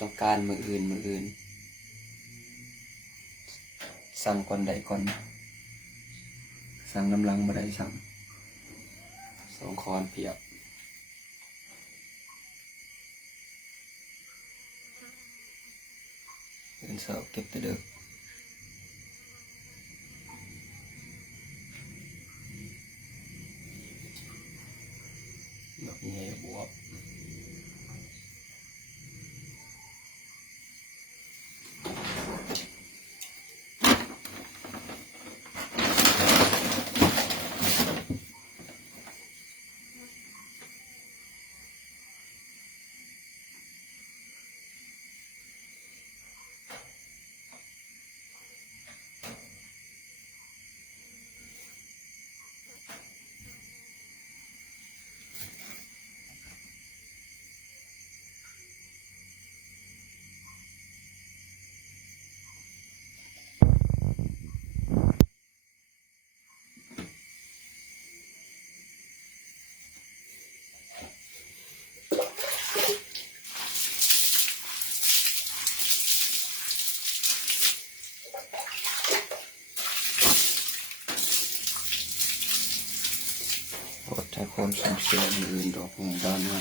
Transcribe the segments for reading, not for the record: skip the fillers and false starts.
ต้องการมืออื่นสั่งก่อนใดก่อนสั่งกำลังบ่ได้สั่ง2 คอนเปียกเดินเสาเก็บแต่เด็กดอกใหญ่บวบรถใช้ความสมเสียอื่นดอกของด้านหน้า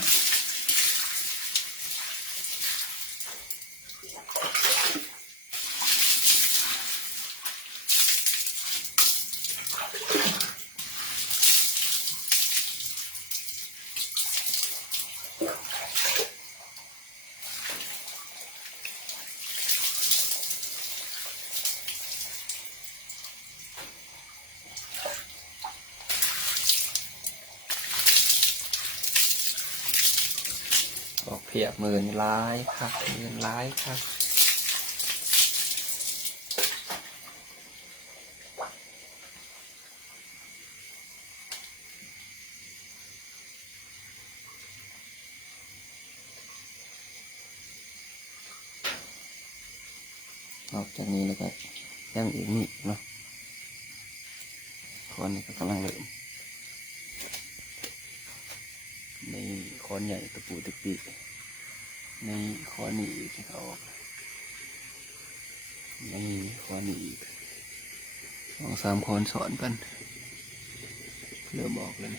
ออกเพียบมือร้ายครับมือร้ายครับนอกจากนี้แล้วก็ยังอีกนี่เนาะคอนนี้ก็กำลังเริ่มในคอนใหญ่ตะปูตะปีในคอนนี้อีกที่เขาออกในคอนนี้อีก2-3 คอนสอนกันเริ่มออกเลย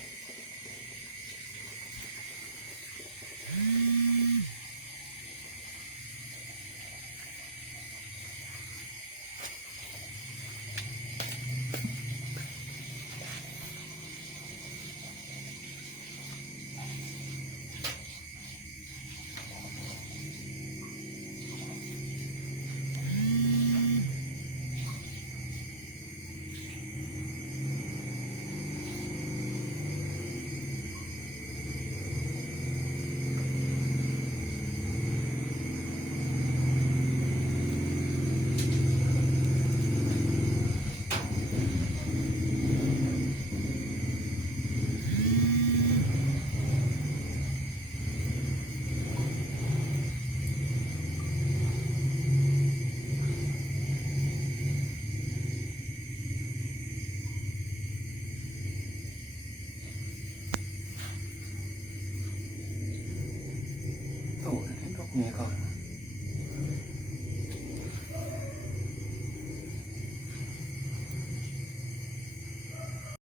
โอ้ดอกนี้ก่อน